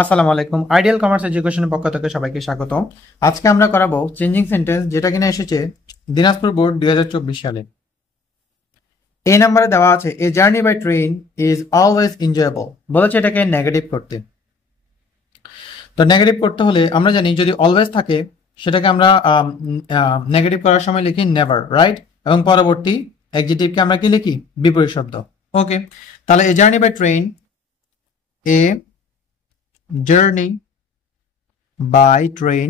আসসালামু আলাইকুম। Ideal commerce এডুকেশনের পক্ষ থেকে সবাইকে স্বাগত। আজকে আমরা করাবো চেঞ্জিং সেন্টেন্স, যেটা কিনা এসেছে দিনাজপুর বোর্ড 2024 সালে। এই নাম্বারে দেওয়া আছে a journey by train is always enjoyable, বলেছে এটাকে নেগেটিভ করতে। তো নেগেটিভ করতে হলে আমরা জানি যদি অলওয়েজ থাকে সেটাকে আমরা নেগেটিভ করার সময় লিখি নেভার, রাইট? এবং পরবর্তী অ্যাডজেক্টিভকে আমরা কি লিখি? বিপরীত শব্দ। ওকে, তাহলে a journey by train, a journey by train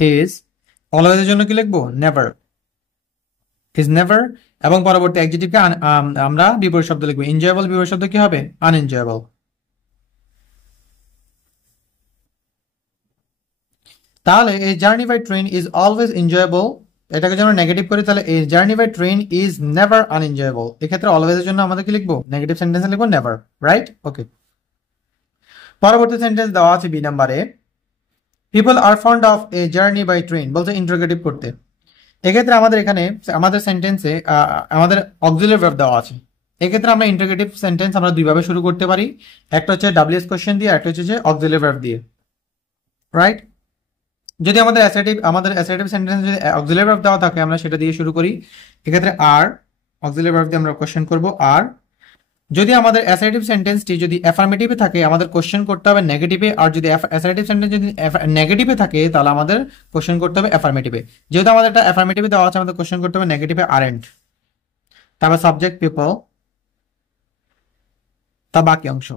is, অলওয়েজের জন্য কি লিখবো? নেভার। ইজ নেভার, এবং পরবর্তী অ্যাডজেক্টিভকে আমরা বিপরীত শব্দ লিখবো। এনজয়েবল বিপরীত শব্দ কি হবে? আনএনজয়েবল। তাহলে এই journey by train is always enjoyable, এটাকে যেন নেগেটিভ করি, তাহলে এই journey by train is never unenjoyable. এক্ষেত্রে অলওয়েজের জন্য আমাদের কি লিখবো? নেগেটিভ সেন্টেন্স লিখবো নেভার, রাইট? ওকে, পরবর্তী সেন্টেন্স দেওয়া আছে বি নাম্বারে, people are fond of a journey by train, বলছে ইন্টারোগেটিভ করতে। এক্ষেত্রে আমাদের এখানে আমাদের সেন্টেন্সে আমাদের অক্সিলারি ভার্ব দেওয়া আছে। এক্ষেত্রে আমরা ইন্টারোগেটিভ সেন্টেন্স আমরা দুইভাবে শুরু করতে পারি, একটা হচ্ছে ডাব্লিউএস কোশ্চেন দিয়ে, একটা হচ্ছে অক্সিলারি ভার্ব দিয়ে, রাইট? যদি আমাদের অ্যাসার্টিভ সেন্টেন্স যদি অক্সিলারি ভার্ব দেওয়া থাকে আমরা সেটা দিয়ে শুরু করি। এক্ষেত্রে আর অক্সিলারি ভার্ব দিয়ে আমরা কোশ্চেন করব। আর যদি আমাদের অ্যাসার্টিভ সেন্টেন্সটি যদি অ্যাফার্মেটিভে থাকে আমাদের কোশ্চেন করতে হবে নেগেটিভে, আর যদি অ্যাসার্টিভ সেন্টেন্স যদি নেগেটিভে থাকে তাহলে আমাদের কোশ্চেন করতে হবে অ্যাফার্মেটিভে। যেহেতু আমাদের একটা অ্যাফার্মেটিভে দেওয়া আছে আমাদের কোশ্চেন করতে হবে নেগেটিভে আরেন্ট, তারপর সাবজেক্ট পিপল, তা বাকি অংশ।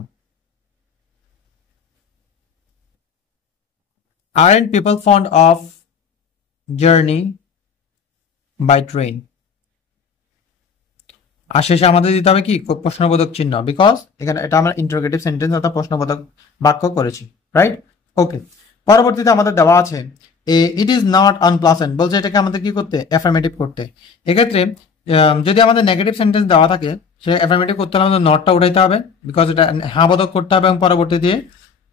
Aren't people fond of journey by train, আর শেষে আমাদের দিতে হবে কি? প্রশ্নবোধক চিহ্ন, বিকজ এখানে এটা আমরা ইন্টারোগেটিভ সেন্টেন্স অর্থাৎ প্রশ্নবোধক বাক্য করেছি, রাইট? ওকে, পরবর্তীতে আমাদের দেওয়া আছে ইট ইজ নট আনপ্লাসেন্ট, বলছে এটাকে আমাদের কি করতে? অ্যাফার্মেটিভ করতে। এক্ষেত্রে যদি আমাদের নেগেটিভ সেন্টেন্স দেওয়া থাকে সে অ্যাফার্মেটিভ করতে হলে আমাদের নটটা উঠাইতে হবে, বিকজ এটা হ্যাঁ বোধক করতে হবে, এবং পরবর্তীতে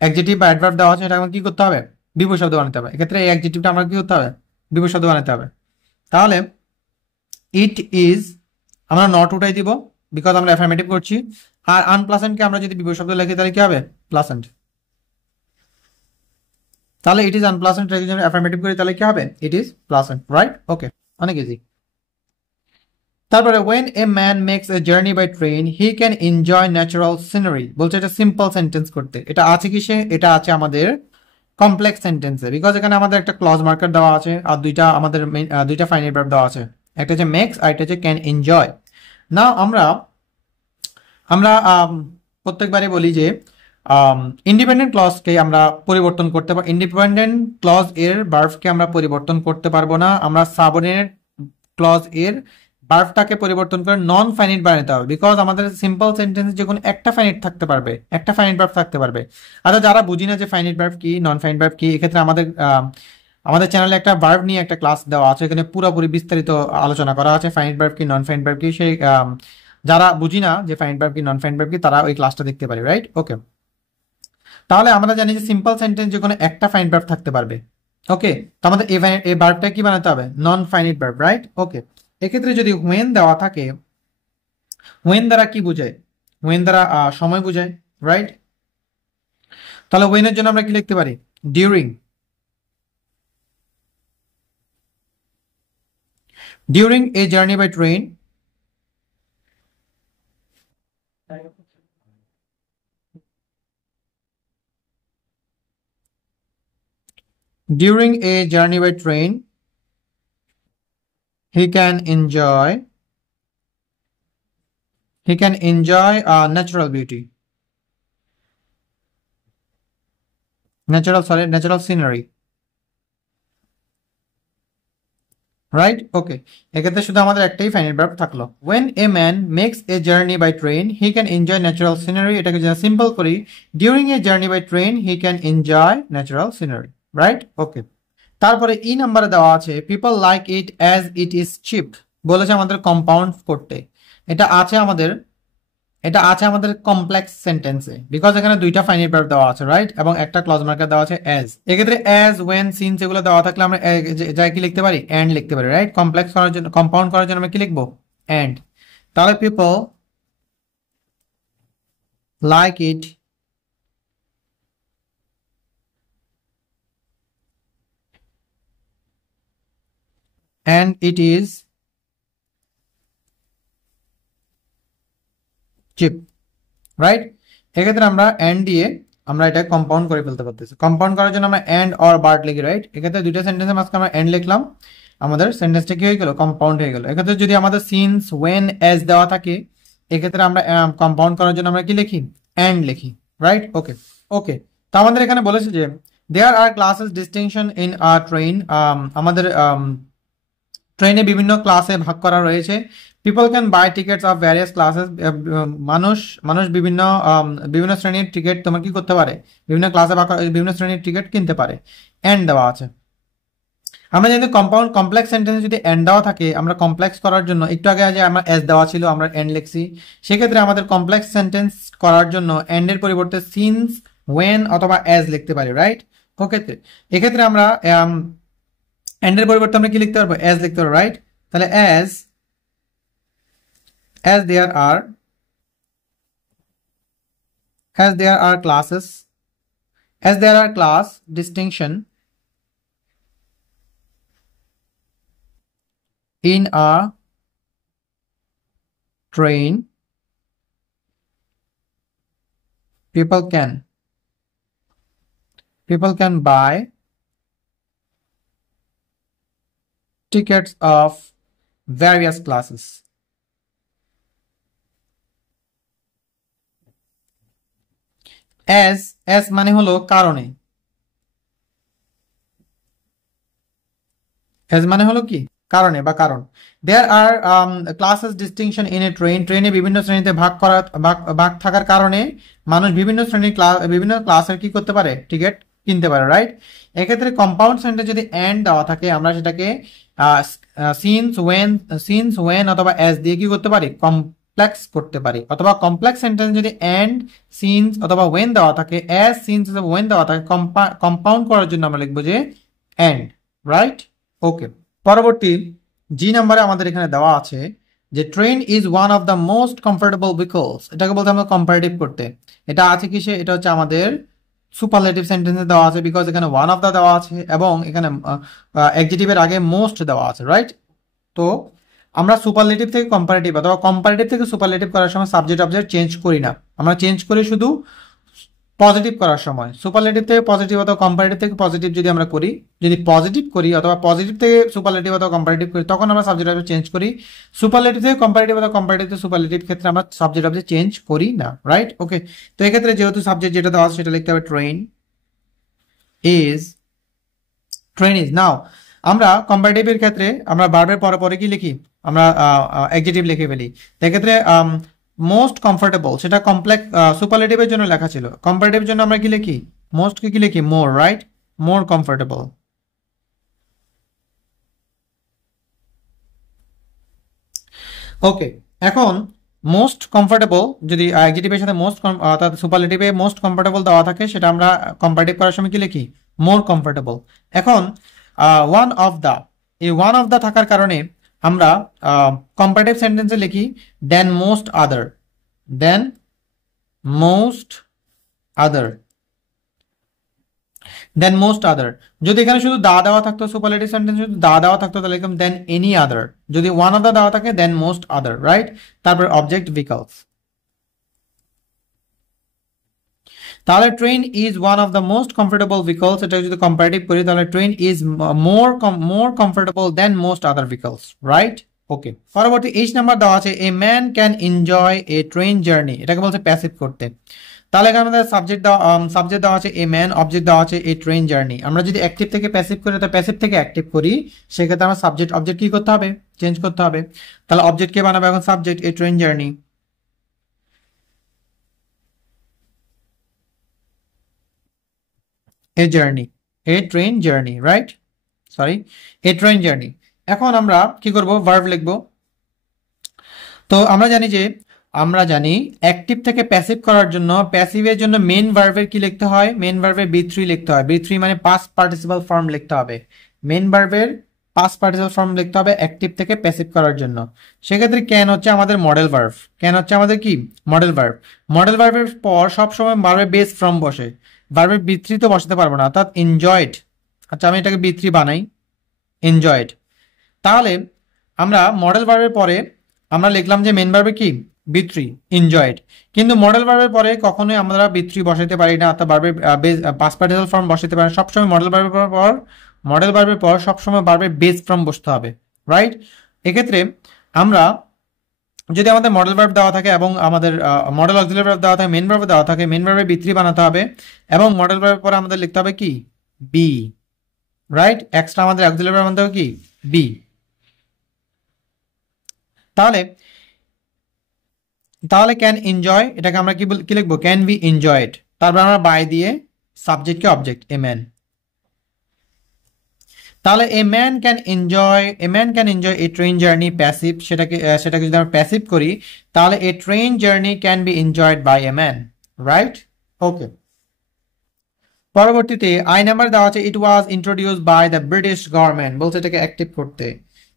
অ্যাডজেক্টিভ বা অ্যাডভার্ব দেওয়া আছে এটা আমাকে কি করতে হবে? বিপরীত শব্দ বানাতে হবে। এক্ষেত্রে এই অ্যাডজেক্টিভটা আমরা কি করতে হবে? বিপরীত শব্দ বানাতে হবে। তাহলে ইট ইজ আমরা নট উঠাই দিব, বিকজ আমরা অ্যাফার্মেটিভ করছি। আর আনপ্লাসেন্টকে আমরা যদি বিপরীত শব্দ লিখি তাহলে কি হবে? প্লাসেন্ট। তাহলে ইট ইজ আনপ্লাসেন্ট রেখে যদি অ্যাফার্মেটিভ করি তাহলে কি হবে? It is প্লাসেন্ট, right? ওকে, অনেক ইজি। তারপরে when a man makes a journey by train he can enjoy natural scenery, বলছে এটা সিম্পল সেন্টেন্স করতে। এটা আছে কিসে? এটা আছে আমাদের কমপ্লেক্স সেন্টেন্সে, বিকজ এখানে আমাদের একটা ক্লজ মার্কার দেওয়া আছে আর দুইটা ফাইনাইট ভার্ব দেওয়া আছে, একটা হচ্ছে মেক্স আর একটা হচ্ছে ক্যান এনজয়। না আমরা আমরা প্রত্যেকবারই বলি যে ইন্ডিপেন্ডেন্ট ক্লজকে আমরা পরিবর্তন করতে পারবো, ইন্ডিপেন্ডেন্ট ক্লজ এর ভার্বকে আমরা পরিবর্তন করতে পারবো না। আমরা সাবঅর্ডিনেট ক্লজ এর ভার্বটাকে পরিবর্তন করে নন ফাইনাইট বানাতে হবে, বিকজ আমাদের সিম্পল সেন্টেন্স যে কোনো একটা ফাইনাইট থাকতে পারবে, একটা ফাইনাইট ভার্ব থাকতে পারবে। আচ্ছা, যারা বুঝি না যে ফাইনাইট ভার্ব কি নন ফাইনাইট ভার্ব কি, এক্ষেত্রে আমাদের চ্যানেলে একটা ভার্ব নিয়ে একটা ক্লাস দেওয়া আছে, এখানে পুরোপুরি বিস্তারিত আলোচনা করা আছে ফাইনাইট ভার্ব কি নন ফাইনাইট ভার্ব কি। সেই যারা বুঝি না যে ফাইনাইট ভার্ব কি নন ফাইনাইট ভার্ব কি তারা ওই ক্লাসটা দেখতে পারে, রাইট? ওকে, তাহলে আমরা জানি যে সিম্পল সেন্টেন্স যে কোনো একটা ফাইনাইট ভার্ব থাকতে পারবে। ওকে, তো আমাদের এই ভার্বটা কি বানাতে হবে? Non finite verb, right? Okay, এক্ষেত্রে যদি হোয়েন দেওয়া থাকে, হোয়েন দ্বারা কি বোঝায়? হোয়েন দ্বারা সময় বোঝায়, রাইট? তাহলে হোয়েনের জন্য আমরা কি লিখতে পারি? During. During a journey by train during a journey by train he can enjoy natural beauty, natural scenery, right? Okay, এক্ষেত্রে শুধু আমাদের একটাই ফাইনাইট ভার্ব থাকলো। when a man makes a journey by train he can enjoy natural scenery, এটাকে যদি simple করি during a journey by train he can enjoy natural scenery, right? Okay, তারপরে E নাম্বারে দেওয়া আছে people like it as it is cheap, বলেছে আমাদের compound করতে। এটা আছে আমাদের কমপ্লেক্স সেন্টেন্সে, বিকজ এখানে দুইটা ফাইনাইট ভার্ব দেওয়া আছে, রাইট? এবং একটা ক্লজ মার্কার দেওয়া আছে অ্যাজ। এক্ষেত্রে অ্যাজ, ওয়েন, সিন্স এগুলো দেওয়া থাকলে আমরা যাই কি লিখতে পারি? এন্ড লিখতে পারি, রাইট? কমপ্লেক্স করার জন্য, কম্পাউন্ড করার জন্য আমরা কি লিখবো? এন্ড। তাহলে people like it and it is cheap, right? এক্ষেত্রে আমরা and দিয়ে আমরা এটা কম্পাউন্ড করে ফেলতে পারতেছি। কম্পাউন্ড করার জন্য আমরা and or but লিখি, রাইট? এক্ষেত্রে দুইটা সেন্টেন্সের মাঝখানে আমরা and লিখলাম, আমাদের সেন্টেন্সটা কি হয়ে গেল? কম্পাউন্ড হয়ে গেল। এক্ষেত্রে যদি আমাদের সিন্স, ওয়েন, অ্যাজ দেওয়া থাকে, এক্ষেত্রে আমরা কম্পাউন্ড করার জন্য আমরা কি লিখি? and লিখি, রাইট? ওকে ওকে। তো আমাদের এখানে বলেছে যে there are classes distinction in a train, আমাদের ট্রেনে বিভিন্ন ক্লাসে ভাগ করা রয়েছে। People can buy tickets of various classes, মানুষ বিভিন্ন শ্রেণীর টিকিট তোমার কি করতে পারে? বিভিন্ন ক্লাসে ভাগ বিভিন্ন শ্রেণীর টিকিট কিনতে পারে। এন্ড দেওয়া আছে। আমরা যদি কমপ্লেক্স সেন্টেন্সে যদি এন্ড দেওয়া থাকে, আমরা কমপ্লেক্স করার জন্য একটু আগে যে আমরা এস দেওয়া ছিল আমরা এন্ড লিখছি, সেক্ষেত্রে আমাদের কমপ্লেক্স সেন্টেন্স করার জন্য এন্ডের পরিবর্তে সিন্স, ওয়েন অথবা অ্যাজ লিখতে পারি, রাইট? ওকে, এক্ষেত্রে আমরা এন্ডের পরিবর্তে আমরা কি লিখতে পারবো? অ্যাজ লিখতে পারবো, রাইট? তাহলে as there are classes, as there are class distinction in a train, people can buy tickets of various classes. as মানে হলো কারণে, as মানে হলো কি? কারণে বা কারণ। there are classes distinction in a train, ট্রেনে বিভিন্ন শ্রেণীতে ভাগ থাকার কারণে মানুষ বিভিন্ন ক্লাসের কি করতে পারে? টিকিট কিনতে পারে, রাইট? এক্ষেত্রে কম্পাউন্ড সেন্টেন্স যদি এন্ড দেওয়া থাকে, আমরা সেটাকে সিন্স, ওয়েন অথবা অ্যাজ দিয়ে কি করতে পারি? কমপ্লেক্স করতে পারি। অথবা কমপ্লেক্স সেন্টেন্স যদি এন্ড, সিন্স অথবা ওয়েন দেওয়া থাকে, অ্যাজ, সিন্স অথবা ওয়েন দেওয়া থাকে, কম্পাউন্ড করার জন্য আমরা লিখবো যে এন্ড, রাইট? ওকে। পরবর্তী জি নাম্বারে আমাদের এখানে দেওয়া আছে যে train is one of the most comfortable vehicles. এটাকে বলতে আমরা কম্পারেটিভ করতে, এটা আছে কিসে? এটা হচ্ছে আমাদের সুপারলেটিভ সেন্টেন্সে দেওয়া আছে, বিকজ এখানে ওয়ান অফ দ্য দেওয়া আছে এবং এখানে অ্যাডজেক্টিভের আগে মোস্ট দেওয়া আছে, রাইট? তো আমরা সুপারলেটিভ থেকে কম্পারেটিভ অথবা কম্পারেটিভ থেকে সুপারলেটিভ করার সময় সাবজেক্ট অবজেক্ট চেঞ্জ করি না, আমরা চেঞ্জ করি শুধু পজিটিভ করার সময়। সুপারলেটিভ থেকে পজিটিভ অথবা কম্পারেটিভ থেকে পজিটিভ যদি আমরা করি, যদি পজিটিভ করি অথবা পজিটিভ থেকে সুপারলেটিভ অথবা কম্পারেটিভ করি, তখন আমরা সাবজেক্ট অবজেক্ট চেঞ্জ করি। সুপারলেটিভ থেকে কম্পারেটিভ অথবা কম্পারেটিভ থেকে সুপারলেটিভ ক্ষেত্রে আমরা সাবজেক্ট অবজেক্ট চেঞ্জ করি না, রাইট? ওকে। তো এক্ষেত্রে যেহেতু সাবজেক্ট যেটা দেওয়া আছে সেটা লিখতে হবে ট্রেন ইজ। নাও আমরা কম্পারেটিভের ক্ষেত্রে আমরা ভার্বের পরে কি লিখি? আমরা অ্যাডজেক্টিভ লিখে ফেলি। এক্ষেত্রে মোস্ট কমফোর্টেবল সেটা কমপ্লেক্স সুপারলেটিভের জন্য লেখা ছিল, কম্পারেটিভের জন্য আমরা কি লিখি? মোস্টকে কি লিখি? মোর, রাইট? More comfortable. ওকে, এখন মোস্ট কমফোর্টেবল যদি অ্যাডজেক্টিভের সাথে মোস্ট অর্থাৎ সুপারলেটিভে মোস্ট কমফোর্টেবল দেওয়া থাকে, সেটা আমরা কম্পারেটিভ করার সময় কি লিখি? More comfortable. এখন ওয়ান অফ দ্য, এই ওয়ান অফ দ্য থাকার কারণে আমরা কম্পারেটিভ সেন্টেন্সে লিখি দেন মোস্ট আদার, দেন মোস্ট আদার, দেন মোস্ট আদার। যদি এখানে শুধু দা দেওয়া থাকতো, সুপারলেটিভ সেন্টেন্স শুধু দা দেওয়া থাকতো, তাহলে লিখতাম দেন এনি আদার। যদি ওয়ান অফ দ্য দেওয়া থাকে দেন মোস্ট আদার, রাইট? তারপর অবজেক্ট ভিকলস। তাহলে train is one of the most comfortable vehicles, এটা যদি কম্পারেটিভ করি তাহলে train is more comfortable than most other vehicles, right? Okay. পরবর্তী এইচ নাম্বার দেওয়া আছে a man can enjoy a train journey, এটাকে বলছে প্যাসিভ করতে। তাহলে এখানে আমাদের সাবজেক্ট দেওয়া আছে এ ম্যান, অবজেক্ট দেওয়া আছে এ ট্রেন জার্নি। আমরা যদি অ্যাক্টিভ থেকে প্যাসিভ করি, তো প্যাসিভ থেকে অ্যাক্টিভ করি, সেক্ষেত্রে আমরা সাবজেক্ট অবজেক্ট কি করতে হবে? চেঞ্জ করতে হবে। তাহলে অবজেক্ট কে বানাবো? এখন subject A train journey, a journey, A train journey, right? Sorry, A train journey. এখন আমরা কি করব? ভার্ব লিখবো। তো আমরা জানি অ্যাক্টিভ থেকে প্যাসিভ করার জন্য, প্যাসিভের জন্য মেন ভার্বের কি লিখতে হয়? মেন ভার্বের বি3 লিখতে হয়। বি3 মানে পাস্ট পার্টিসিপাল ফর্ম লিখতে হবে। মেন ভার্বের পাস্ট পার্টিসিপাল ফর্ম লিখতে হবে অ্যাক্টিভ থেকে প্যাসিভ করার জন্য। সেক্ষেত্রে ক্যান হচ্ছে আমাদের মডেল ভার্ব। ক্যান হচ্ছে আমাদের কি? Modal verb. মডেল ভার্বের পর সবসময় ভার্বের বেস ফর্ম বসে, ভার্বের বি3 তো বসাতে পারবো না, অর্থাৎ এনজয়েড। আচ্ছা, আমি এটাকে বি3 বানাই, এনজয়েড। তাহলে আমরা মডেল ভার্বের পরে আমরা লিখলাম যে মেন ভার্বে কি বি3 এনজয়েড, কিন্তু মডেল ভার্বের পরে কখনোই আমরা বি3 বসাইতে পারি না, অর্থাৎ ভার্বের পাস্ট পার্টিসিপাল ফর্ম বসাইতে পারি না। সবসময় মডেল ভার্বের পর সবসময় ভার্বের বেস ফর্ম বসতে হবে, রাইট? এক্ষেত্রে আমরা যদি আমাদের মডেল ভার্ব দেওয়া থাকে এবং আমাদের মডেল অক্সিলারি ভার্ব দেওয়া থাকে, মেন ভার্ব দেওয়া থাকে, মেন ভার্বে বি3 বানাতে হবে এবং মডেল ভার্বের পরে আমাদের লিখতে হবে কি বি, রাইট? এক্সট্রা আমাদের অক্সিলারি ভার্ব বানাতে হবে কি বি। তাহলে ক্যান এনজয়, এটাকে আমরা কি লিখবো, ক্যান বি এনজয়েড। তারপর আমরা বাই দিয়ে সাবজেক্টকে অবজেক্ট এ ম্যান। তাহলে a man can enjoy a train journey passive, সেটাকে যদি আমরা প্যাসিভ করি তাহলে a train journey can be enjoyed by a man, right? Okay. পরবর্তীতে আই নাম্বার দেওয়া আছে it was introduce by the British government, বলছে এটাকে অ্যাক্টিভ করতে।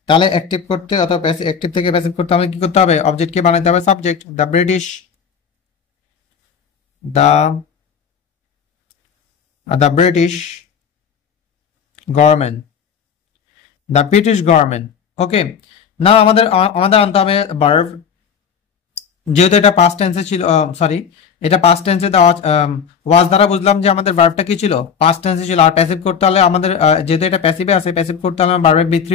তাহলে অ্যাক্টিভ করতে অথবা অ্যাক্টিভ থেকে প্যাসিভ করতে আমাকে কি করতে হবে, অবজেক্টকে বানাতে হবে subject, the British government, the British government. Okay, না আমাদের আনতে হবে ভার্ব, যেহেতু এটা পাস্ট টেন্সে ছিল, সরি এটা পাস্ট টেন্সে দেওয়া, ওয়াজ দ্বারা বুঝলাম যে আমাদের ভার্বটা কি ছিল, পাস্ট টেন্সে ছিল। আর প্যাসিভ করতে হলে আমাদের যেহেতু এটা প্যাসিভে আছে, প্যাসিভ করতে হলে ভার্বের বি3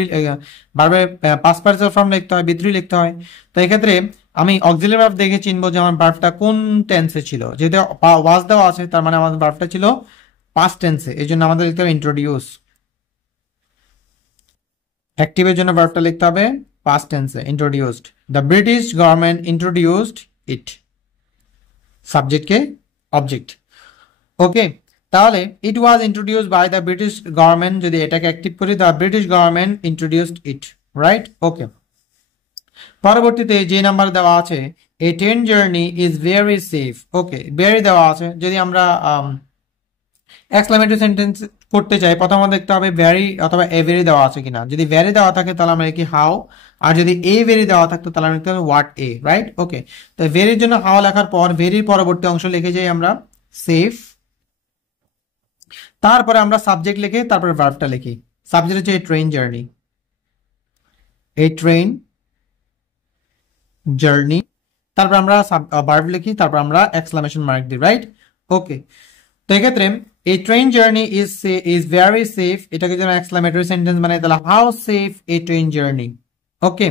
ভার্বের পাস্ট পার্টিসিপাল ফর্ম লিখতে হয়, বি3 লিখতে হয়। তো এক্ষেত্রে আমি অক্সিলারি ভার্ব দেখে চিনবো যে আমার ভার্বটা কোন টেন্সে ছিল। যেহেতু ওয়াজ দেওয়া আছে তার মানে আমাদের ভার্বটা ছিল পাস্ট টেন্সে, এই জন্য আমাদের লিখতে হবে ইন্ট্রোডিউস। অ্যাক্টিভের জন্য ভার্বটা লিখতে হবে পাস্ট টেন্সে, introduced. The British government introduced it, সাবজেক্টকে অবজেক্ট। ওকে, তাহলে it was introduced by the British government, যদি এটাকে অ্যাক্টিভ করি the British government introduced it, right? Okay. পরবর্তীতে যে নাম্বার দেওয়া আছে a train journey is very safe. Okay, very দেওয়া আছে, যদি আমরা এক্সক্লেমেটরি সেন্টেন্স করতে চাই প্রথমে দেখতে হবে ভেরি অথবা এ ভেরি দেওয়া আছে কিনা। যদি ভেরি দেওয়া থাকে তাহলে আমরা লিখি হাউ, আর যদি এ ভেরি দেওয়া থাকতো তাহলে আমরা লিখতে হবে হোয়াট এ, রাইট? ওকে, তো ভেরির জন্য হাউ লেখার পর ভেরির পরবর্তী অংশ লিখে যাই আমরা সেফ, তারপরে আমরা সাবজেক্ট লিখে তারপরে ভার্বটা লিখি। সাবজেক্ট হচ্ছে এই ট্রেন জার্নি, এই ট্রেন জার্নি, তারপর আমরা ভার্ব লিখি, তারপর আমরা এক্সক্লেমেশন মার্ক দিই, রাইট? ওকে, তো এক্ষেত্রে এই train journey is very safe, এটাকে যদি এক্সক্লেমেটরি সেন্টেন্স বানাই তাহলে how safe A train journey. Okay,